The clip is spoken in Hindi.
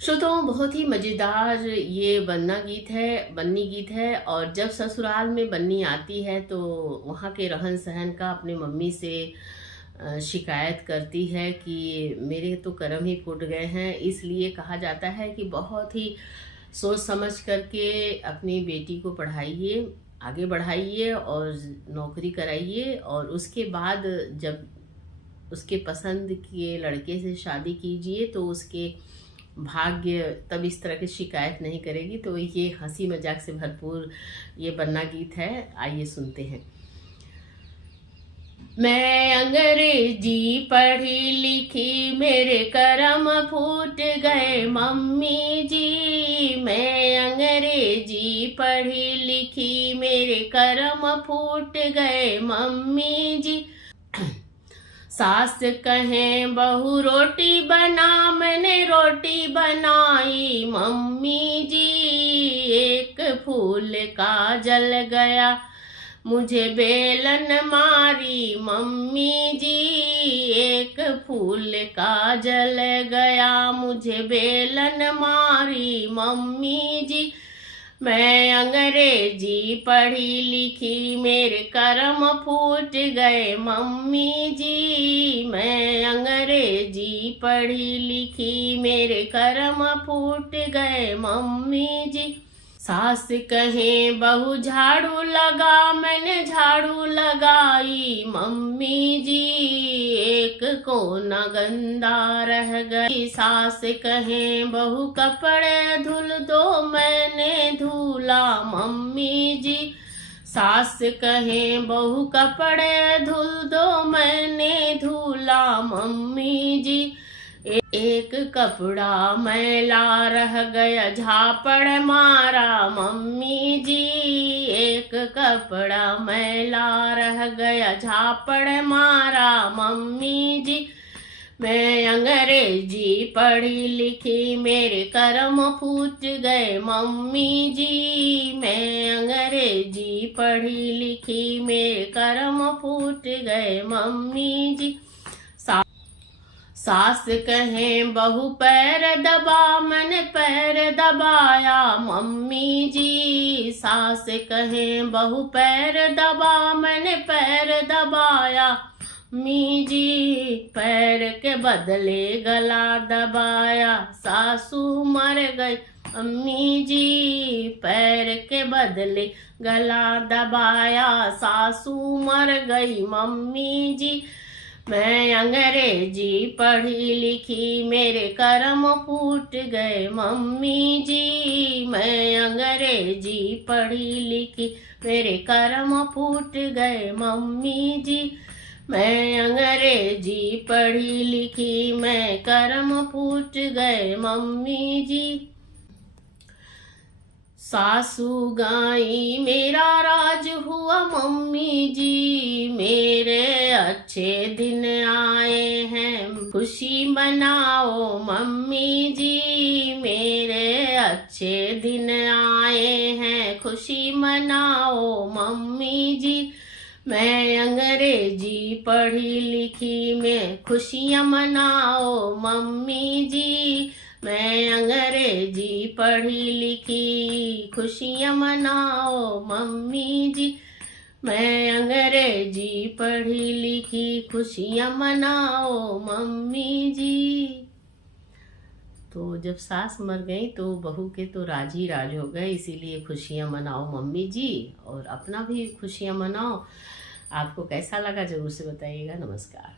श्रोताओं, बहुत ही मज़ेदार ये बन्नी गीत है। और जब ससुराल में बन्नी आती है तो वहाँ के रहन सहन का अपने मम्मी से शिकायत करती है कि मेरे तो कर्म ही फूट गए हैं। इसलिए कहा जाता है कि बहुत ही सोच समझ करके अपनी बेटी को पढ़ाइए, आगे बढ़ाइए और नौकरी कराइए, और उसके बाद जब उसके पसंद के लड़के से शादी कीजिए तो उसके भाग्य तब इस तरह की शिकायत नहीं करेगी। तो ये हंसी मजाक से भरपूर ये बन्ना गीत है, आइए सुनते हैं। मैं अंग्रेजी पढ़ी लिखी, मेरे कर्म फूट गए मम्मी जी। मैं अंग्रेजी पढ़ी लिखी, मेरे कर्म फूट गए मम्मी जी। सास कहें बहू रोटी बना, मैंने रोटी बनाई मम्मी जी। एक फूल का जल गया, मुझे बेलन मारी मम्मी जी। एक फूल का जल गया, मुझे बेलन मारी मम्मी जी। मैं अंग्रेजी पढ़ी लिखी, मेरे कर्म फूट गए मम्मी जी। मैं अंग्रेजी पढ़ी लिखी, मेरे कर्म फूट गए मम्मी जी। सास कहे बहू झाड़ू लगा, मैंने झाड़ू लगाई मम्मी जी। एक कोना गंदा रह गई। सास कहे बहू कपड़े धुल दो, मैंने धुला मम्मी जी। सास कहे बहू कपड़े धुल दो, मैंने धुला मम्मी जी। एक कपड़ा मैला रह गया, झापड़ मारा मम्मी जी। एक कपड़ा मैला रह गया, झापड़ मारा मम्मी जी। मैं अंग्रेजी पढ़ी लिखी, मेरे कर्म फूट गए मम्मी जी। मैं अंग्रेजी पढ़ी लिखी, मेरे कर्म फूट गए मम्मी जी। सास कहे बहू पैर दबा, मैंने पैर दबाया मम्मी जी। सास कहे बहू पैर दबा, मैंने पैर दबाया मम्मी जी। पैर के बदले गला दबाया, सासू मर गई मम्मी जी। पैर के बदले गला दबाया, सासू मर गई मम्मी जी। मैं अंग्रेजी पढ़ी लिखी, मेरे कर्म फूट गए मम्मी जी। मैं अंग्रेजी पढ़ी लिखी, मेरे कर्म फूट गए मम्मी जी। मैं अंग्रेजी पढ़ी लिखी, मैं कर्म फूट गए मम्मी जी। सासू गाई मेरा राज हुआ मम्मी जी। मेरे अच्छे दिन आए हैं, खुशी मनाओ मम्मी जी। मेरे अच्छे दिन आए हैं, खुशी मनाओ मम्मी जी। मैं अंग्रेजी पढ़ी लिखी, मैं खुशियाँ मनाओ मम्मी जी। मैं अंग्रेजी पढ़ी लिखी, खुशियाँ मनाओ मम्मी जी। मैं अंग्रेजी पढ़ी लिखी, खुशियाँ मनाओ मम्मी जी। तो जब सास मर गई तो बहू के तो राज ही राज हो गए, इसीलिए खुशियाँ मनाओ मम्मी जी, और अपना भी खुशियाँ मनाओ। आपको कैसा लगा जरूर से बताइएगा। नमस्कार।